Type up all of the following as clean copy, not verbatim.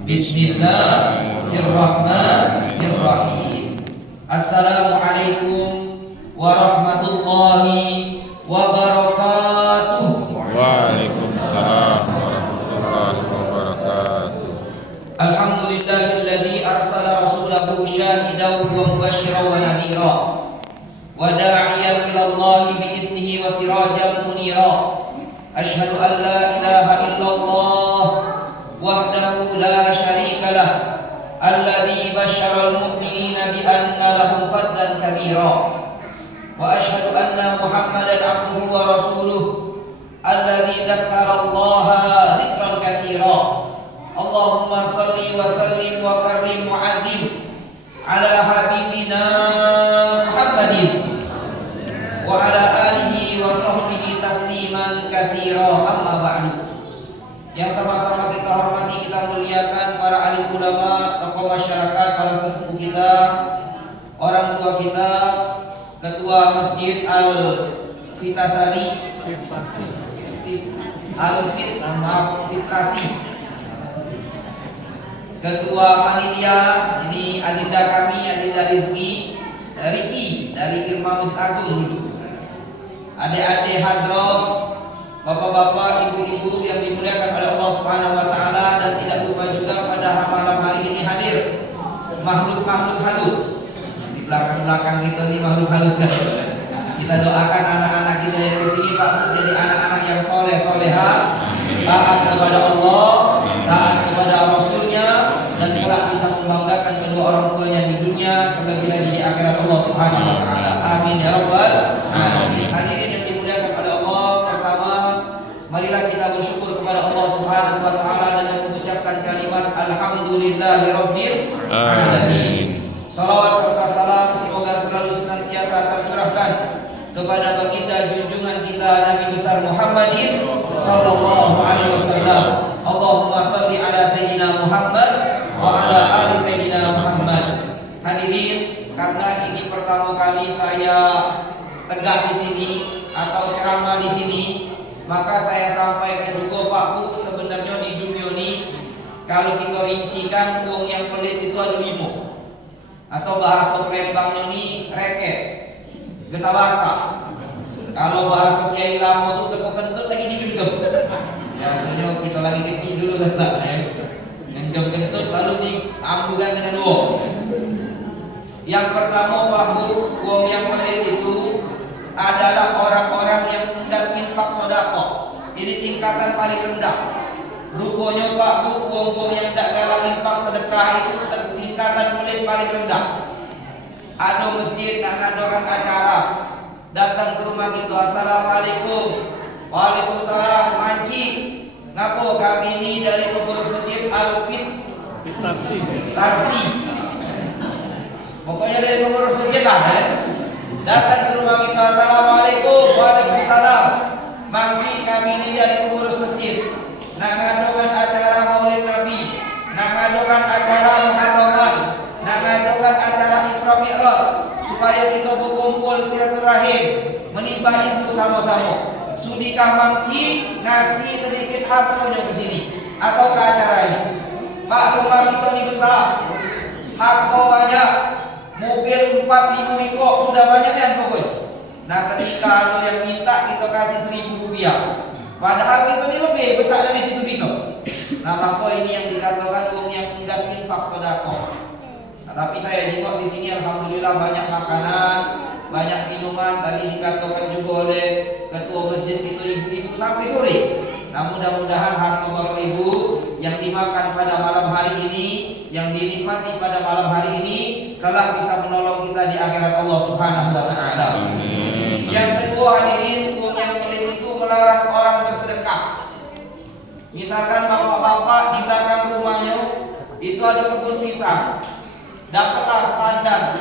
Bismillahirrahmanirrahim. Assalamualaikum warahmatullahi wabarakatuh. Waalaikumsalam warahmatullahi wabarakatuh. Alhamdulillahilladzi arsala rasulahu syahidan wa mubasysyiran wa nadhira wa da'iyan ila Allahi bi'idnihi wa sirajan munira. Asyhadu an la ilaha illallah wahdahu la syarika lah alladzi basyara al-mu'minina bi anna lahum fadlan kabira wa asyhadu anna Muhammadan abduhu wa rasuluh alladzi dzakkara Allaha dzikran katsira. Allahumma shalli wa sallim wa karrim wa 'azzim ala habibina Muhammadin wa ala alihi wa sahbihi tasliman katsira. Amma ba'du. Yang sama-sama kita hormati, kita muliakan para alim ulama, tokoh masyarakat, para sesepuh kita, orang tua kita, ketua Masjid Al-Fitrasi, ketua panitia, ini adinda kami, adinda Rizki, Riki dari Irma Masjid Agung, adik-adik hadroh, bapak-bapak, ibu-ibu yang dimuliakan oleh Allah Subhanahu wa taala, dan tidak lupa juga pada malam hari ini hadir makhluk-makhluk halus. Di belakang-belakang kita ini makhluk halus kan. Kita doakan anak-anak kita yang di sini Pak menjadi anak-anak yang soleh soleha, taat kepada Allah, taat kepada Rasulnya, dan kelak bisa membanggakan kedua orang tuanya di dunia, terlebih lagi di akhirat Allah Subhanahu wa taala. Amin ya rabbal alamin. Hadirin yang dimuliakan oleh Allah, pertama marilah kita bersyukur kepada Allah Subhanahu wa taala dengan mengucapkan kalimat alhamdulillahirabbil alamin. Salawat serta salam semoga selalu senantiasa tercurahkan kepada baginda junjungan kita Nabi besar Muhammadin sallallahu alaihi wasallam. Allahumma shalli ala sayyidina Muhammad wa ala ali sayyidina Muhammad. Hadirin, karena ini pertama kali saya tegak di sini atau ceramah di sini, maka saya sampaikan juga Pak Bu, sebenarnya di dunia ini kalau kita rincikan uang yang pelit itu ada 5, atau bahasa Palembangnya ini rekes, getah basah. Kalau bahasa Kiai lama itu tepuk-kentut lagi digenggam. Biasanya kita lagi kecil dulu kan, genggam-kentut lalu diambukan dengan uang. Yang pertama Pak Bu, uang yang pelit itu adalah orang-orang yang enggan infak sedekah. Ini tingkatan paling rendah. Rupanya Pak Bu, uang-uang yang tidak galang infak sedekah itu tingkatan paling rendah. Ada masjid nak ngadakan acara, datang ke rumah kita, assalamualaikum, waalaikumsalam, manci. Ngapo kami ini dari pengurus masjid Al-Fitrasi. Pokoknya dari pengurus masjid lah, datang ke rumah kita, assalamualaikum, waalaikumsalam, manci kami ini dari pengurus masjid, nak ngadakan acara Maulid Nabi, nak ngadakan acara Muharraman, nak ngadakan acara Isra Mi'raj, supaya kita berkumpul silaturahim, menimba ilmu sama-sama. Sudikah Mangci ngasih sedikit hartanya ke sini atau ke acara ini? Pak, rumah kita ini besar, harta banyak, mobil 4-5 ekor sudah banyak kan pokoknya. Nah, ketika ada yang minta kita kasih 1.000 rupiah, padahal kita ini lebih besar dari situ bisa. Nah, maka ini yang dikatakan uang yang enggan infak sedekah. Nah, tapi saya jengok di sini alhamdulillah banyak makanan, banyak minuman. Tadi dikatakan juga oleh ketua masjid itu ibu-ibu sampai sore. Nah, mudah-mudahan harta Bapak Ibu yang dimakan pada malam hari ini, yang dinikmati pada malam hari ini, kelak bisa menolong kita di akhirat Allah Subhanahu wa taala. Yang kedua hadirin, uang yang pelit itu melarang orang bersedekah. Misalkan bapak-bapak di belakang rumahnya itu ada kebun pisang, dapatlah standar,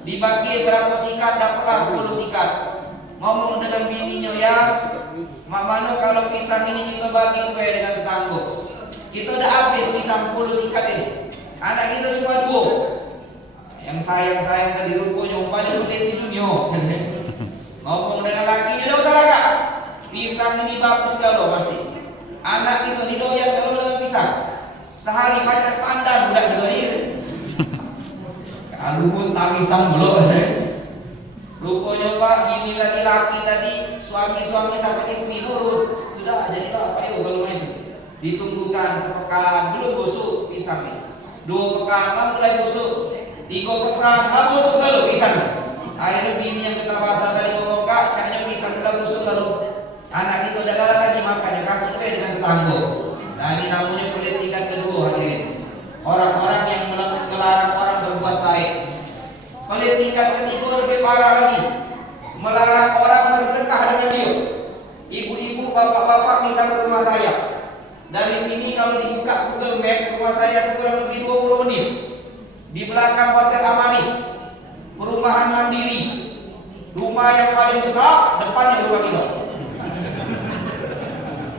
dibagi berapa sikat, dapatlah 10 sikat. Ngomong dengan bininya, ya mak mano kalau pisang ini kita bagi kepada dengan tetangga, kita udah habis pisang 10 sikat ini, anak kita cuma 2. Yang sayang-sayang tadi rupanya umpanya udah di dunia. Ngomong dengan lakinya, udah usah kak, pisang ini bagus kalau masih anak itu didoyan kalau dengan pisang. Sehari pajak standar budak gitu ni. Kalau pun tangisan belum. Rupanya Pak, gini lagi laki tadi, suami takut istri nurut. Sudah jadilah apa yuk kalau main itu. Ditunggukan sepekan, belum busuk pisang nih. 2 pekan, lah mulai busuk. 3 pekan, lah busuk dulu pisang. Akhirnya bini yang kita bahasa tadi ngomong kak, caknya pisang kita busuk lalu. Anak itu udah lagi makan, ya kasih pe dengan tetangga. Nah ini namanya kulit tingkat kedua hadirin. Orang-orang yang melarang orang berbuat baik. Kulit tingkat ketiga lebih parah lagi. Melarang orang bersedekah dengan dia. Ibu-ibu, bapak-bapak misal ke rumah saya. Dari sini kalau dibuka Google Map, rumah saya itu kurang lebih 20 menit. Di belakang Hotel Amaris, perumahan mandiri, rumah yang paling besar, depannya rumah kita.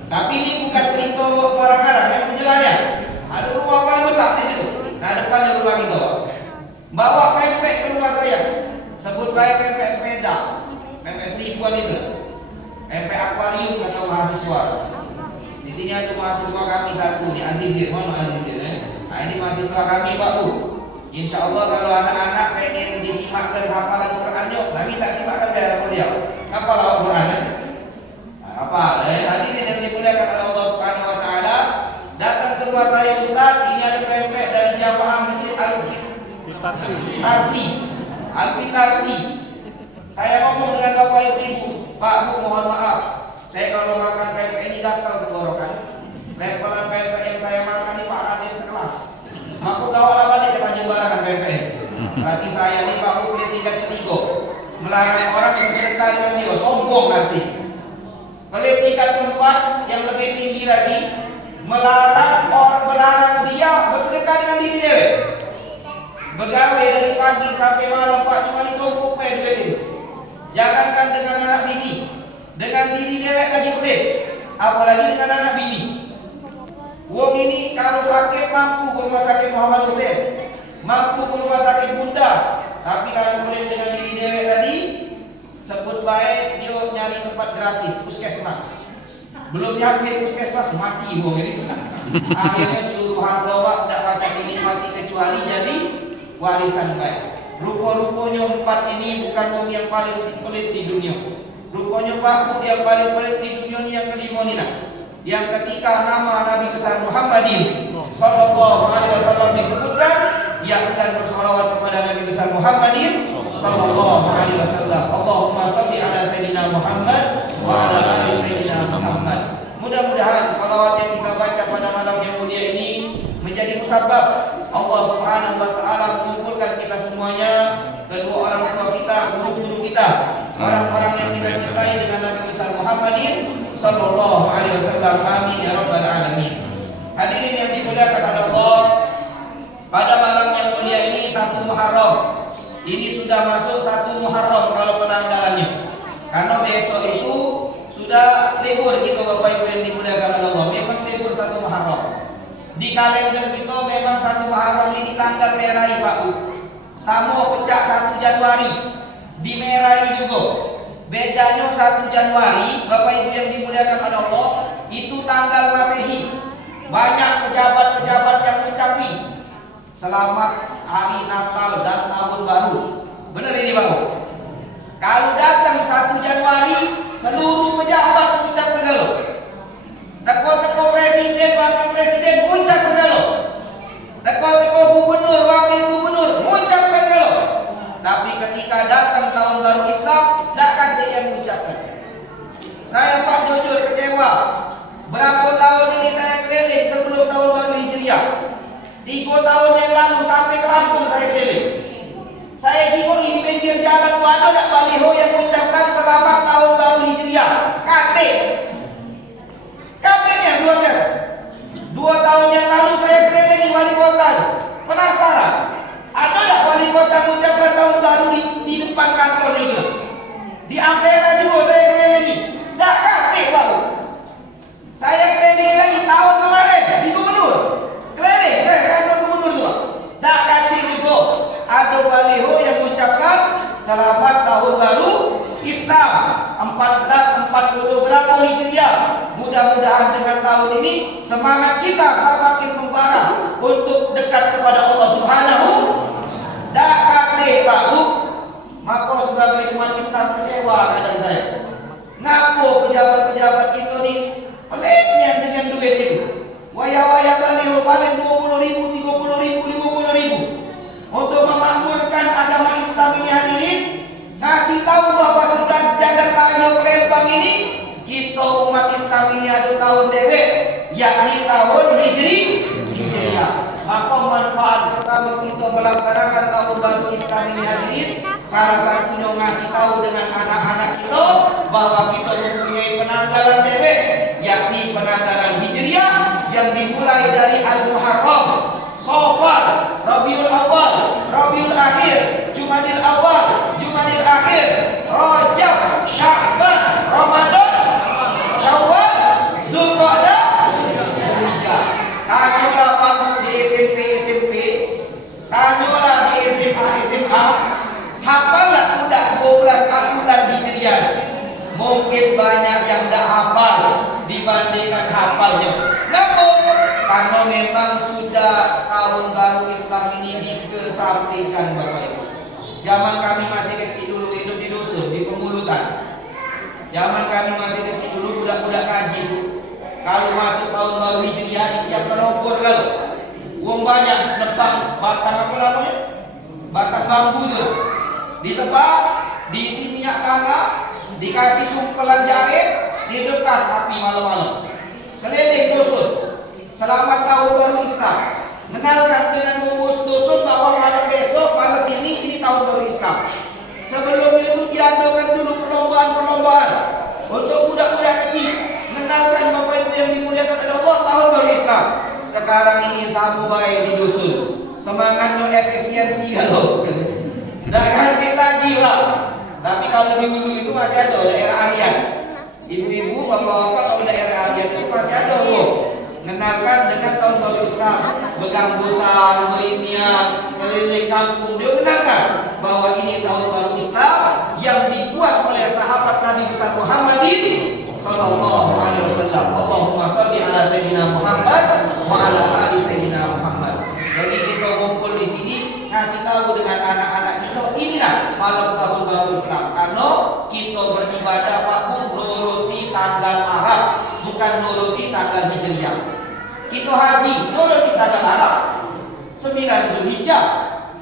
Tapi ini bukan cerita orang-orang yang menjelasnya. Ada rumah paling besar di situ. Nah depannya rumah kita. Bawa pempek ke rumah saya. Sebut baik pempek sepeda, pempek 1000-an itu, pempek akuarium kata mahasiswa. Di sini ada mahasiswa kami satu nih, Azizir, mana Azizir? Nah ini mahasiswa kami Pak Bu. Insya Allah kalau anak-anak pengen disimakkan hafalan Qurannya, lagi tak simakkan biar kuliah. Hafal Al-Quran? Apa? Hadirin yang dimuliakan oleh Allah Subhanahu Wa Taala, datang ke rumah saya Ustaz, ini ada pempek dari jamaah Masjid Al-Fitarsi. Saya ngomong dengan Bapak Ibu, Pak Bu mohon maaf, saya kalau makan pempek ini gatal tenggorokan. Lemparan pempek yang saya makan ini Pak Raden sekelas. Aku gawat balik ke Tanjung Barangan pempek. Berarti saya ini Pak Bu kulit tingkat ketiga, melarang orang yang sedekah dengan dia, sombong nanti. Kulit tingkat keempat yang lebih tinggi lagi, melarang dia bersedekah dengan diri dia. Begawe dari pagi sampai malam Pak cuma ditumpuk duit itu. Jangankan dengan anak bini, dengan diri dewek lagi pelit, apalagi dengan anak bini. Wong ini kalau sakit mampu ke rumah sakit Muhammad Hussein, mampu ke rumah sakit Bunda, tapi kalau pelit dengan diri dewek tadi, sebut baik dia nyari tempat gratis puskesmas. Belum nyampe puskesmas mati wong ini. Akhirnya seluruh harta wak tidak pacak ini mati kecuali jadi warisan baik. Rupa-rupanya 4 ini bukan wong yang paling pelit di dunia. Rupanya Pak Bu yang paling pelit di dunia ini yang kelima ni nak. Yang ketika nama Nabi besar Muhammadin sallallahu alaihi wasallam disebutkan, ia akan bersolawat kepada Nabi besar Muhammadin sallallahu alaihi wasallam. Allahumma shalli ala sayyidina Muhammad wa ala ali sayyidina Muhammad. Mudah-mudahan salawat yang kita baca pada malam yang mulia ini menjadi musabab Allah Subhanahu wa taala mengumpulkan kita semuanya, kedua orang tua kita, guru-guru kita, orang-orang yang kita cintai dengan Nabi besar Muhammadin sallallahu alaihi wasallam. Amin ya rabbal alamin. Hadirin yang dimuliakan oleh Allah, pada malam yang mulia ini 1 Muharram. Ini sudah masuk 1 Muharram kalau penanggalannya. Karena besok itu sudah libur kita Bapak Ibu yang dimuliakan oleh Allah. Memang libur 1 Muharram. Di kalender kita memang 1 Muharram ini tanggal merahi Pak Bu. Sama pecah 1 Januari dimerahi juga. Bedanya 1 Januari Bapak Ibu yang dimuliakan oleh Allah itu tanggal Masehi. Banyak pejabat-pejabat yang ucapi selamat hari Natal dan tahun baru. Benar ini Pak Bu? Kalau datang 1 Januari seluruh pejabat ucap begalo. Teko-teko presiden, wakil presiden ucap begalo. Teko-teko gubernur, wakil gubernur ucap begalo. Tapi ketika datang tahun baru Islam, tidak kata yang mengucapkan. Saya Pak jujur kecewa. Berapa tahun ini saya keliling sebelum tahun baru Hijriah. 3 tahun yang lalu sampai ke Lampung saya keliling. Saya jingkok di pinggir jalan tuh ada tak baliho yang mengucapkan selamat tahun baru Hijriah. Katanya luar biasa. 2 tahun yang lalu saya keliling di wali kota. Penasaran? Ada tak wali kota mengucapkan tahun baru di depan kantor itu? Di Ampera juga saya keliling. Tak kate baru. Saya keliling lagi tahun kemarin di gubernur. Keliling saya kantor gubernur juga. Tak kasih juga. Ada baliho yang mengucapkan selamat tahun baru Islam 1440 berapa Hijriah. Mudah-mudahan dengan tahun ini semangat kita semakin membara, untuk dekat kepada Allah Subhanahu. Dak kate Pak Bu, maka sebagai umat Islam kecewa kadang saya. Ngapo pejabat-pejabat kita ni pelennya dengan duit itu. Waya-waya baliho paling 20.000, 30.000, 50.000 untuk memakmurkan agama Islam ini hadirin. Ngasih tahu bahwa sudah jagat raya Palembang ini kita umat Islam ini ada tahun dewek, yakni tahun Hijriah. Maka manfaat pertama kita melaksanakan tahun baru Islam ini hadirin, salah satunya ngasih tahu dengan anak-anak kita bahwa kita mempunyai penanggalan dewek, yakni penanggalan Hijriah yang dimulai dari Al-Muharram, Safar, Rabiul Awal, Rabiul Akhir, Jumadil Awal, Jumadil Akhir, Rajab, Sya'ban, Ramadan, Syawal, Zulqa'dah, Dzulhijjah. Tanyalah Pak Bu di SMP, tanyalah di SMA, hafalah udah 12 bulan Hijriah. Mungkin banyak yang tidak hafal dibandingkan hafalnya. Kenapa? Karena memang sudah tahun baru Islam ini dikesampingkan Bapak Ibu. Zaman kami masih kecil dulu hidup di dusun, di pemulutan. Zaman kami masih kecil dulu budak-budak kaji itu. Kalau masuk tahun baru Hijriah disiapkan obor kalau. Uang banyak nebang batang apa namanya? Batang bambu tuh. Ditebang, diisi minyak tanah, dikasih sumpelan jarit, dihidupkan api malam-malam. Keliling dusun. Selamat tahun baru Islam. Mengenalkan dengan pengurus dusun bahwa malam besok, malam ini tahun baru Islam. Sebelum itu diadakan dulu perlombaan-perlombaan untuk budak-budak kecil. Mengenalkan Bapak Ibu yang dimuliakan oleh Allah, tahun baru Islam. Sekarang ini samu baik di dusun. Semangatnya efisiensi kalau. Tidak ganti lagi lah. Tapi kalau di hulu itu masih ada daerah Aryan. Ibu-ibu, bapak-bapak kalau daerah Aryan itu masih ada loh. Mengenalkan dengan tahun baru Islam, begambusan, berimian, keliling kampung, dia mengenalkan bahwa ini tahun baru Islam yang dibuat oleh sahabat Nabi besar Muhammadin sallallahu alaihi wasallam. Allahumma shalli ala sayyidina Muhammad wa ala ali sayyidina Muhammad. Jadi kita kumpul di sini ngasih tahu dengan anak-anak kita, inilah malam tahun baru Islam. Karena kita beribadah Pak Bu nuruti tanggal Arab, bukan nuruti tanggal Hijriah. Kita haji nuruti tanggal Arab 9 Zulhijjah.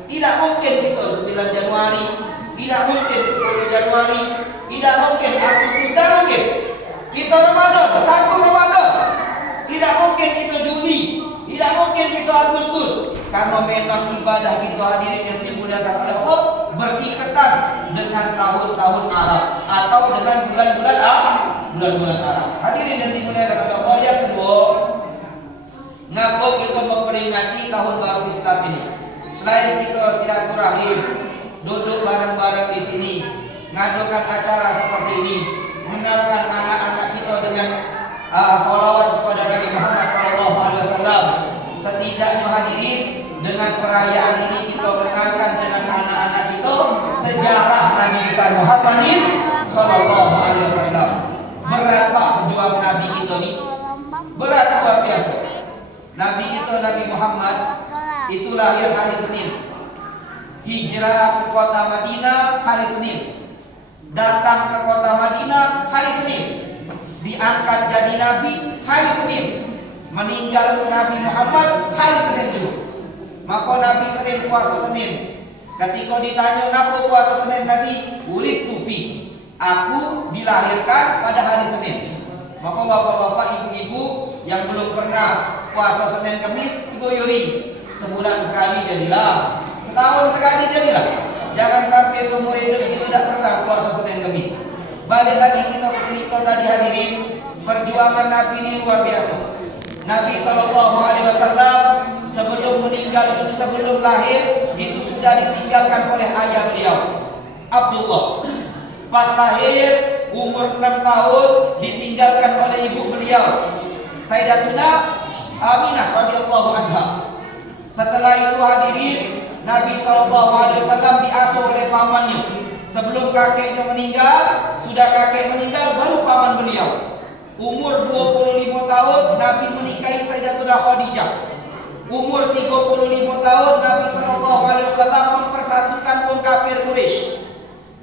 Tidak mungkin kita 9 Januari, tidak mungkin 10 Januari, tidak mungkin Agustus, tidak mungkin. Kita Ramadan, 1 Ramadan. Tidak mungkin kita Juli, tidak mungkin kita Agustus. Karena memang ibadah kita hadirin yang dimuliakan oleh Allah berikatan dengan tahun-tahun Arab atau dengan bulan-bulan Arab. Hadirin yang dimuliakan oleh Allah, yang kedua, ngapa kita memperingati tahun baru Islam ini? Selain kita silaturahim, duduk bareng-bareng di sini, ngadakan acara seperti ini, mengenalkan anak-anak kita dengan sholawat kepada Nabi Muhammad SAW. Setidaknya hadirin, dengan perayaan ini kita mengenalkan dengan anak-anak kita sejarah Nabi Muhammadin SAW. Berat Pak perjuangan Nabi kita ini, berat luar biasa. Nabi kita, Nabi Muhammad itu lahir hari Senin, hijrah ke kota Madinah hari Senin, datang ke kota Madinah hari Senin, diangkat jadi Nabi hari Senin, meninggal Nabi Muhammad hari Senin juga. Maka Nabi sering puasa Senin. Ketika ditanya kenapa puasa Senin, Nabi ulid tufi, aku dilahirkan pada hari Senin. Maka bapak-bapak, ibu-ibu yang belum pernah puasa Senin Kamis, goyuri sebulan sekali jadilah, setahun sekali jadilah. Jangan sampai seumur hidup kita tidak pernah puasa Senin Kamis. Balik lagi kita ke cerita tadi hadirin, perjuangan Nabi ini luar biasa. Nabi SAW sebelum meninggal, sebelum lahir itu sudah ditinggalkan oleh ayah beliau Abdullah. Pas lahir umur 6 tahun ditinggalkan oleh ibu beliau Sayyidatuna Aminah radhiyallahu anha. Setelah itu hadirin, Nabi SAW diasuh oleh pamannya. Sebelum kakeknya meninggal, sudah kakek meninggal baru paman beliau. Umur 25 tahun Nabi menikahi Sayyidatuna Khadijah. Umur 35 tahun Nabi SAW mempersatukan kaum kafir Quraisy.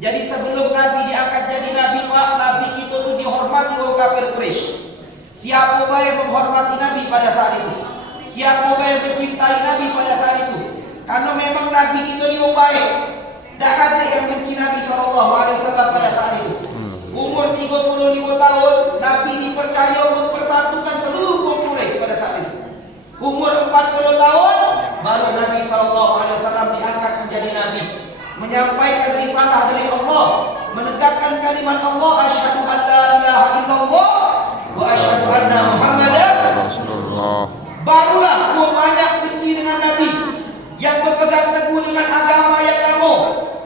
Jadi sebelum Nabi diangkat jadi Nabi, Nabi kita itu dihormati kaum kafir Quraisy. Siapa yang menghormati Nabi pada saat itu? Siapa yang mencintai Nabi pada saat itu? Karena memang Nabi kita ini orang baik. Tak ada yang benci Nabi SAW pada saat itu. Umur 35 tahun Nabi dipercaya mempersatukan seluruh kaum Quraisy pada saat itu. Umur 40 tahun baru Nabi SAW diangkat menjadi Nabi, menyampaikan risalah dari Allah, menegakkan kalimat Allah, asyhadu an la ilaha illallah wa asyhadu anna Muhammadan Rasulullah. Barulah banyak benci dengan Nabi, yang berpegang teguh dengan agama yang lama,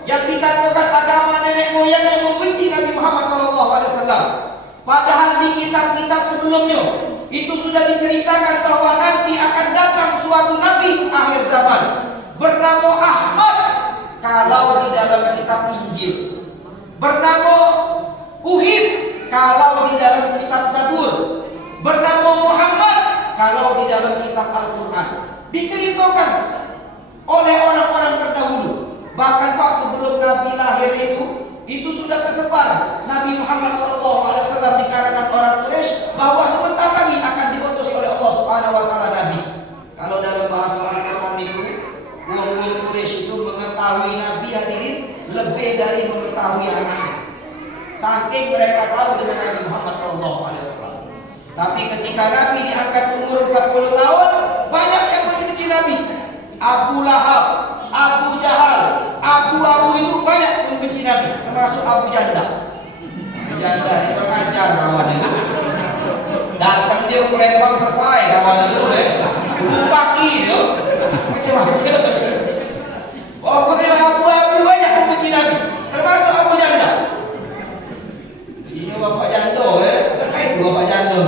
yang dikatakan agama nenek moyang yang membenci Nabi Muhammad SAW. Padahal di kitab-kitab sebelumnya itu sudah diceritakan bahwa nanti akan datang suatu Nabi akhir zaman bernama Ahmad kalau di dalam kitab Injil, bernama Uhid kalau di dalam kitab Zabur, bernama Muhammad kalau di dalam kitab Al-Quran. Diceritakan oleh orang-orang terdahulu. Bahkan Pak, sebelum Nabi lahir itu sudah tersebar Nabi Muhammad SAW di kalangan orang Quraisy bahwa sebentar lagi akan diutus oleh Allah Subhanahu wa taala Nabi. Kalau dalam bahasa Al-Quran itu, orang Quraisy itu mengetahui Nabi hadirin lebih dari mengetahui anaknya. Saking mereka tahu dengan Nabi Muhammad SAW. Tapi ketika Nabi diangkat umur 40 tahun, banyak yang membenci Nabi. Abu Lahab, Abu Jahal, Abu itu banyak membenci Nabi, termasuk Abu Janda. Janda itu pengajar kawan itu. Datang dia ke Lembang selesai kawan itu, pagi itu, macam-macam. Pokoknya Abu banyak membenci Nabi, termasuk Abu Janda. Bencinya Bapak Janda, terkait Bapak Janda.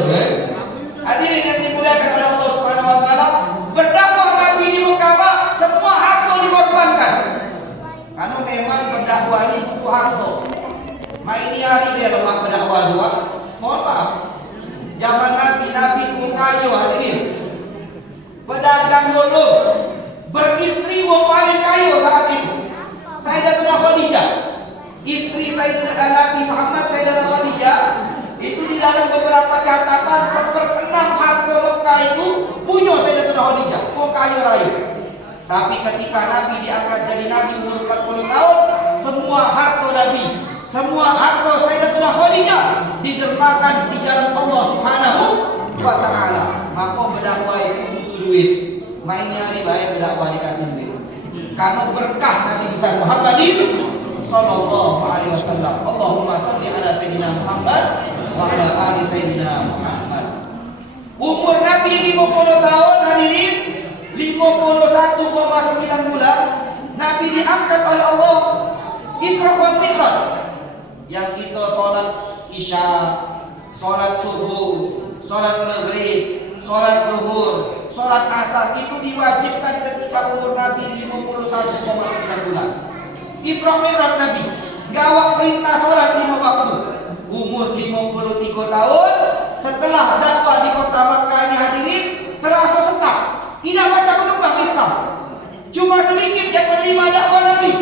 Hadirin yang dimuliakan oleh Allah Subhanahu wa taala, berdakwah Nabi di Mekah, semua harta dikorbankan. Karena memang berdakwah ini butuh harta. Ini hari dia lemak berdakwah dua. Mohon maaf. Zaman Nabi itu kaya hadirin. Pedagang dulu, beristri yang paling kaya saat itu. Sayyidatina Khadijah. Istri Sayyidina Nabi Muhammad, Sayyidatina Khadijah, itu di dalam beberapa catatan 1/6 harta Mekah itu punya Sayyidatina Khadijah. Kaya raya. Tapi ketika Nabi diangkat jadi Nabi umur 40 tahun, semua harta Nabi, semua harta Sayyidatina Khadijah didermakan di jalan Allah Subhanahu wa taala. Maka berdakwah itu butuh duit. Mainnya hari baik berdakwah dikasih duit. Karena berkah Nabi besar Muhammadin sallallahu alaihi wasallam. Allahumma shalli ala sayyidina Muhammad wa ala ali sayyidina Muhammad. Umur Nabi 50 tahun hadirin, 51,9 bulan Nabi diangkat oleh Allah Isra wal Mi'raj. Yang kita sholat Isya, sholat subuh, sholat maghrib, sholat zuhur, sholat asar itu diwajibkan ketika umur Nabi 51,9 bulan. Isra Mi'raj Nabi gawak perintah sholat 5 waktu. Umur 53 tahun setelah dakwah di kota Makkah ini hadirin, terasa setak. Tidak macam berkembang Islam. Cuma sedikit yang menerima dakwah Nabi.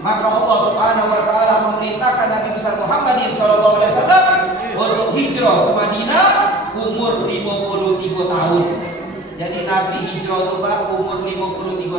Maka Allah Subhanahu wa taala memerintahkan Nabi besar Muhammadin sallallahu alaihi wasallam untuk hijrah ke Madinah umur 53 tahun. Jadi Nabi hijrah itu umur 53